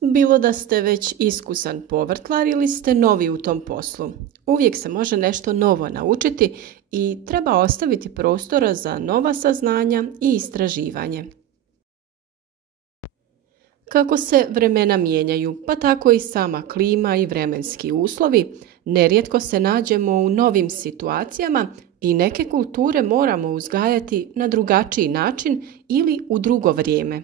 Bilo da ste već iskusan povrtlar ili ste novi u tom poslu, uvijek se može nešto novo naučiti i treba ostaviti prostora za nova saznanja i istraživanje. Kako se vremena mijenjaju, pa tako i sama klima i vremenski uslovi, nerijetko se nađemo u novim situacijama i neke kulture moramo uzgajati na drugačiji način ili u drugo vrijeme.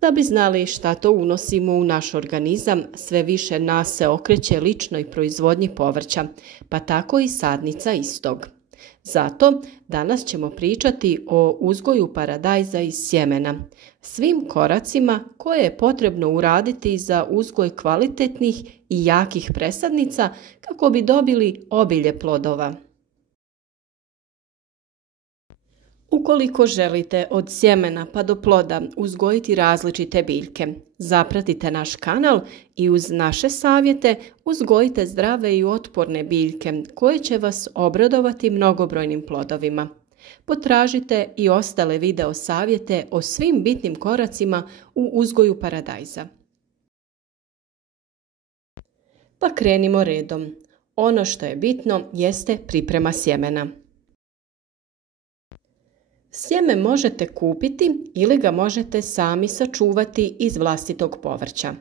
Da bi znali šta to unosimo u naš organizam, sve više nas se okreće ličnoj proizvodnji povrća, pa tako i sadnica istog. Zato danas ćemo pričati o uzgoju paradajza iz sjemena, svim koracima koje je potrebno uraditi za uzgoj kvalitetnih i jakih presadnica kako bi dobili obilje plodova. Ukoliko želite od sjemena pa do ploda uzgojiti različite biljke, zapratite naš kanal i uz naše savjete uzgojite zdrave i otporne biljke koje će vas obradovati mnogobrojnim plodovima. Potražite i ostale video savjete o svim bitnim koracima u uzgoju paradajza. Pa krenimo redom. Ono što je bitno jeste priprema sjemena. Sjeme možete kupiti ili ga možete sami sačuvati iz vlastitog povrća.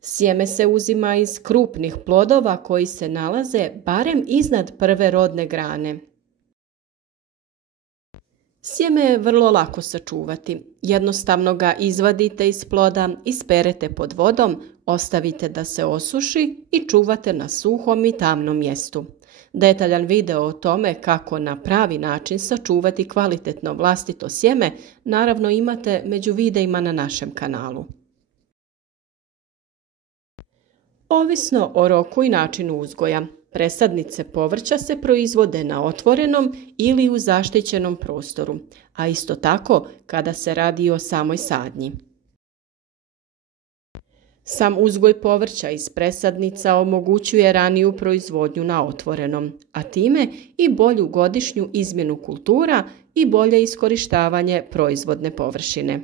Sjeme se uzima iz krupnih plodova koji se nalaze barem iznad prve rodne grane. Sjeme je vrlo lako sačuvati. Jednostavno ga izvadite iz ploda, isperete pod vodom, ostavite da se osuši i čuvate na suhom i tamnom mjestu. Detaljan video o tome kako na pravi način sačuvati kvalitetno vlastito sjeme naravno imate među videima na našem kanalu. Ovisno o roku i načinu uzgoja, presadnice povrća se proizvode na otvorenom ili u zaštićenom prostoru, a isto tako kada se radi o samoj sadnji. Sam uzgoj povrća iz presadnica omogućuje raniju proizvodnju na otvorenom, a time i bolju godišnju izmjenu kultura i bolje iskorištavanje proizvodne površine.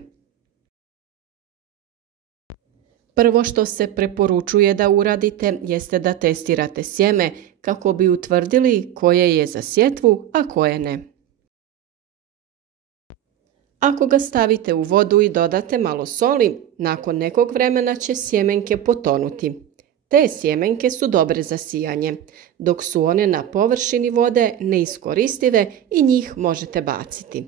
Prvo što se preporučuje da uradite jeste da testirate sjeme kako bi utvrdili koje je za sjetvu, a koje ne. Ako ga stavite u vodu i dodate malo soli, nakon nekog vremena će sjemenke potonuti. Te sjemenke su dobre za sijanje, dok su one na površini vode neiskoristive i njih možete baciti.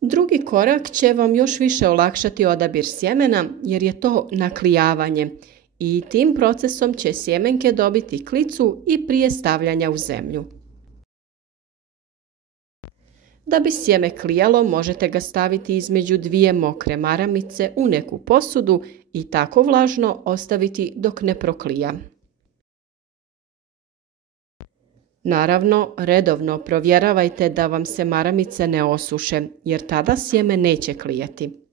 Drugi korak će vam još više olakšati odabir sjemena jer je to naklijavanje i tim procesom će sjemenke dobiti klicu i prije stavljanja u zemlju. Da bi sjeme klijalo, možete ga staviti između dvije mokre maramice u neku posudu i tako vlažno ostaviti dok ne proklija. Naravno, redovno provjeravajte da vam se maramice ne osuše, jer tada sjeme neće klijati.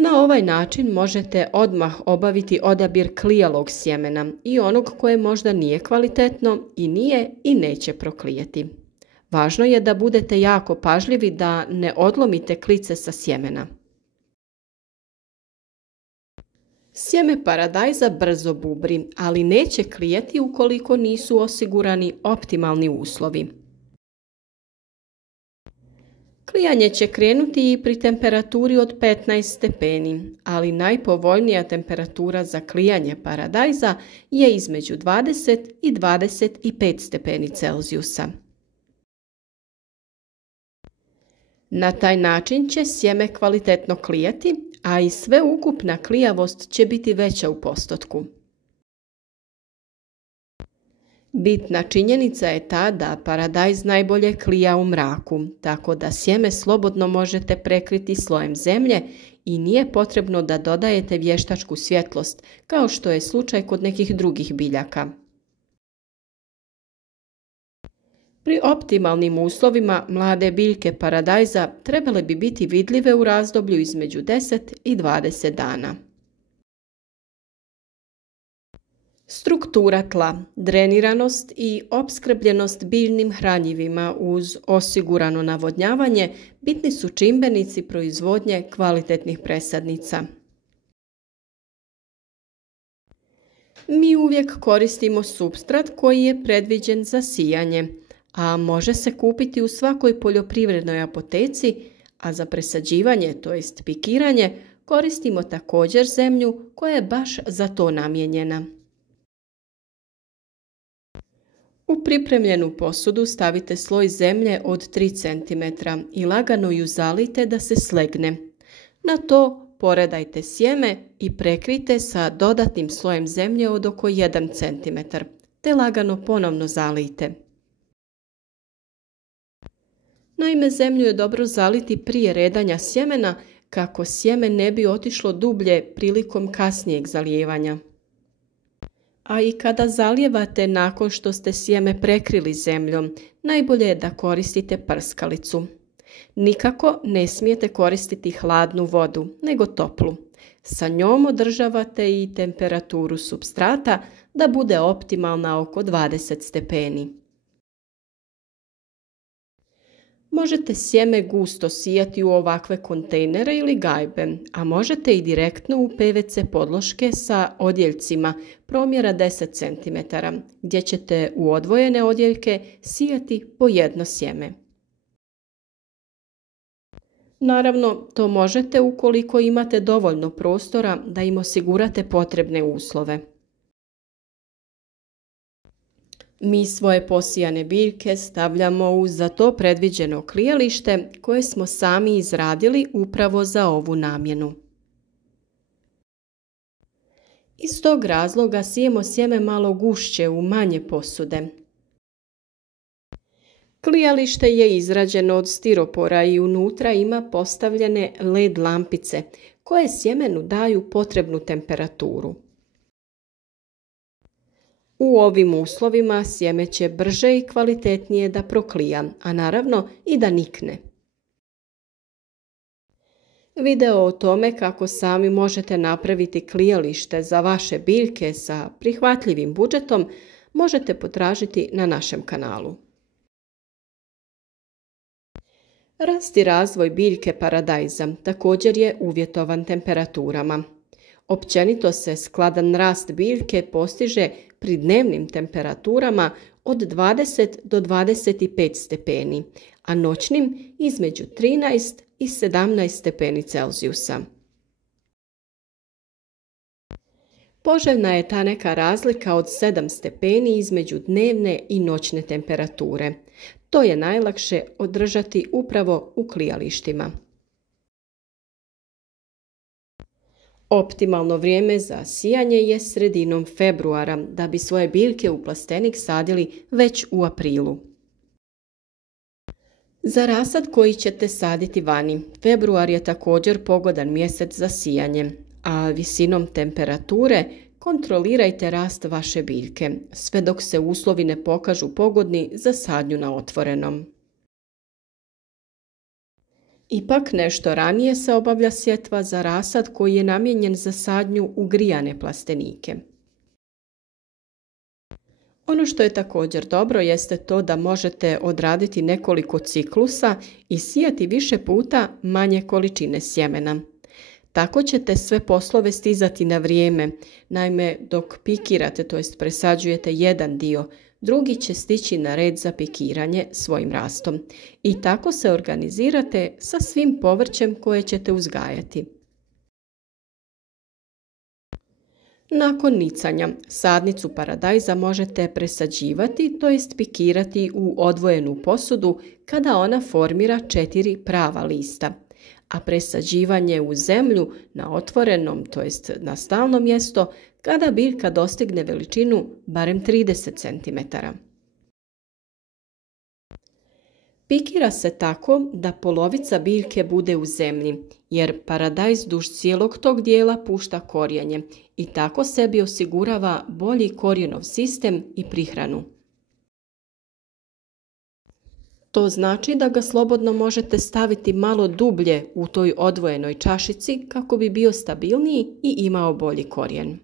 Na ovaj način možete odmah obaviti odabir klijalog sjemena i onog koje možda nije kvalitetno i nije i neće proklijati. Važno je da budete jako pažljivi da ne odlomite klice sa sjemena. Sjeme paradajza brzo bubri, ali neće klijati ukoliko nisu osigurani optimalni uslovi. Klijanje će krenuti i pri temperaturi od 15 stepeni, ali najpovoljnija temperatura za klijanje paradajza je između 20 i 25 stepeni Celzijusa. Na taj način će sjeme kvalitetno klijati, a i sveukupna klijavost će biti veća u postotku. Bitna činjenica je ta da paradajz najbolje klija u mraku, tako da sjeme slobodno možete prekriti slojem zemlje i nije potrebno da dodajete vještačku svjetlost, kao što je slučaj kod nekih drugih biljaka. Pri optimalnim uslovima mlade biljke paradajza trebale bi biti vidljive u razdoblju između 10 i 20 dana. Struktura tla, dreniranost i opskrbljenost biljnim hranjivima uz osigurano navodnjavanje bitni su čimbenici proizvodnje kvalitetnih presadnica. Mi uvijek koristimo supstrat koji je predviđen za sijanje, a može se kupiti u svakoj poljoprivrednoj apoteci, a za presađivanje, to jest pikiranje, koristimo također zemlju koja je baš za to namijenjena. U pripremljenu posudu stavite sloj zemlje od 3 cm i lagano ju zalijte da se slegne. Na to poredajte sjeme i prekrijte sa dodatnim slojem zemlje od oko 1 cm, te lagano ponovno zalijte. Naime, zemlju je dobro zaliti prije redanja sjemena kako sjeme ne bi otišlo dublje prilikom kasnijeg zalijevanja. A i kada zalijevate nakon što ste sjeme prekrili zemljom, najbolje je da koristite prskalicu. Nikako ne smijete koristiti hladnu vodu, nego toplu. Sa njom održavate i temperaturu supstrata da bude optimalna oko 20 stepeni. Možete sjeme gusto sijati u ovakve kontejnere ili gajbe, a možete i direktno u PVC podloške sa odjeljcima promjera 10 cm, gdje ćete u odvojene odjeljke sijati po jedno sjeme. Naravno, to možete ukoliko imate dovoljno prostora da im osigurate potrebne uslove. Mi svoje posijane biljke stavljamo u za to predviđeno klijalište koje smo sami izradili upravo za ovu namjenu. Iz tog razloga sijemo sjeme malo gušće u manje posude. Klijalište je izrađeno od stiropora i unutra ima postavljene LED lampice koje sjemenu daju potrebnu temperaturu. U ovim uslovima sjeme će brže i kvalitetnije da proklija, a naravno i da nikne. Video o tome kako sami možete napraviti klijalište za vaše biljke sa prihvatljivim budžetom možete potražiti na našem kanalu. Rast i razvoj biljke paradajza također je uvjetovan temperaturama. Općenito se skladan rast biljke postiže pri dnevnim temperaturama od 20 do 25 stepeni, a noćnim između 13 i 17 stepeni Celzijusa. Poželjna je ta neka razlika od 7 stepeni između dnevne i noćne temperature. To je najlakše održati upravo u klijalištima. Optimalno vrijeme za sijanje je sredinom februara, da bi svoje biljke u plastenik sadili već u aprilu. Za rasad koji ćete saditi vani, februar je također pogodan mjesec za sijanje, a visinom temperature kontrolirajte rast vaše biljke, sve dok se uslovi ne pokažu pogodni za sadnju na otvorenom. Ipak nešto ranije se obavlja sjetva za rasad koji je namijenjen za sadnju u grijane plastenike. Ono što je također dobro jeste to da možete odraditi nekoliko ciklusa i sijati više puta manje količine sjemena. Tako ćete sve poslove stizati na vrijeme, naime dok pikirate, to jest presađujete jedan dio, drugi će stići na red za pikiranje svojim rastom. I tako se organizirate sa svim povrćem koje ćete uzgajati. Nakon nicanja, sadnicu paradajza možete presađivati, to jest pikirati u odvojenu posudu kada ona formira 4 prava lista. A presađivanje u zemlju na otvorenom, to jest na stalno mjesto, kada biljka dostigne veličinu barem 30 cm. Pikira se tako da polovica biljke bude u zemlji, jer paradajz duž cijelog tog dijela pušta korijenje i tako sebi osigurava bolji korijenov sistem i prihranu. To znači da ga slobodno možete staviti malo dublje u toj odvojenoj čašici kako bi bio stabilniji i imao bolji korijen.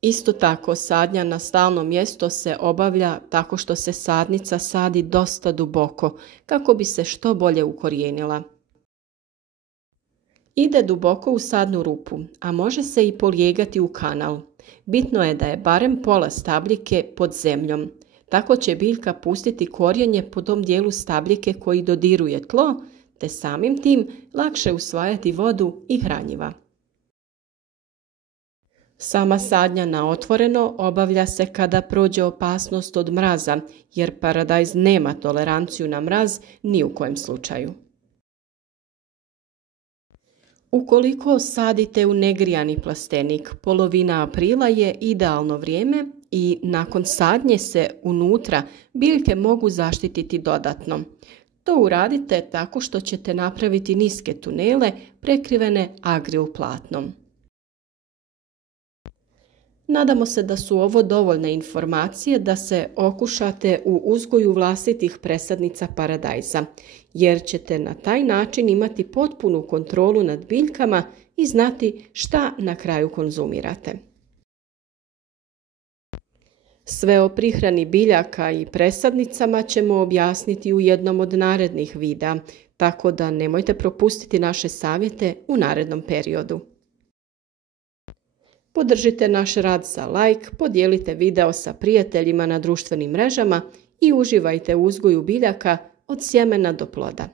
Isto tako, sadnja na stalno mjesto se obavlja tako što se sadnica sadi dosta duboko, kako bi se što bolje ukorijenila. Ide duboko u sadnu rupu, a može se i polijegati u kanal. Bitno je da je barem pola stabljike pod zemljom. Tako će biljka pustiti korijenje po tom dijelu stabljike koji dodiruje tlo, te samim tim lakše usvajati vodu i hranjiva. Sama sadnja na otvoreno obavlja se kada prođe opasnost od mraza, jer paradajz nema toleranciju na mraz ni u kojem slučaju. Ukoliko sadite u negrijani plastenik, polovina aprila je idealno vrijeme i nakon sadnje se unutra biljke mogu zaštititi dodatno. To uradite tako što ćete napraviti niske tunele prekrivene agril platnom. Nadamo se da su ovo dovoljne informacije da se okušate u uzgoju vlastitih presadnica paradajza, jer ćete na taj način imati potpunu kontrolu nad biljkama i znati šta na kraju konzumirate. Sve o prihrani biljaka i presadnicama ćemo objasniti u jednom od narednih videa, tako da nemojte propustiti naše savjete u narednom periodu. Podržite naš rad sa like, podijelite video sa prijateljima na društvenim mrežama i uživajte u uzgoju biljaka od sjemena do ploda.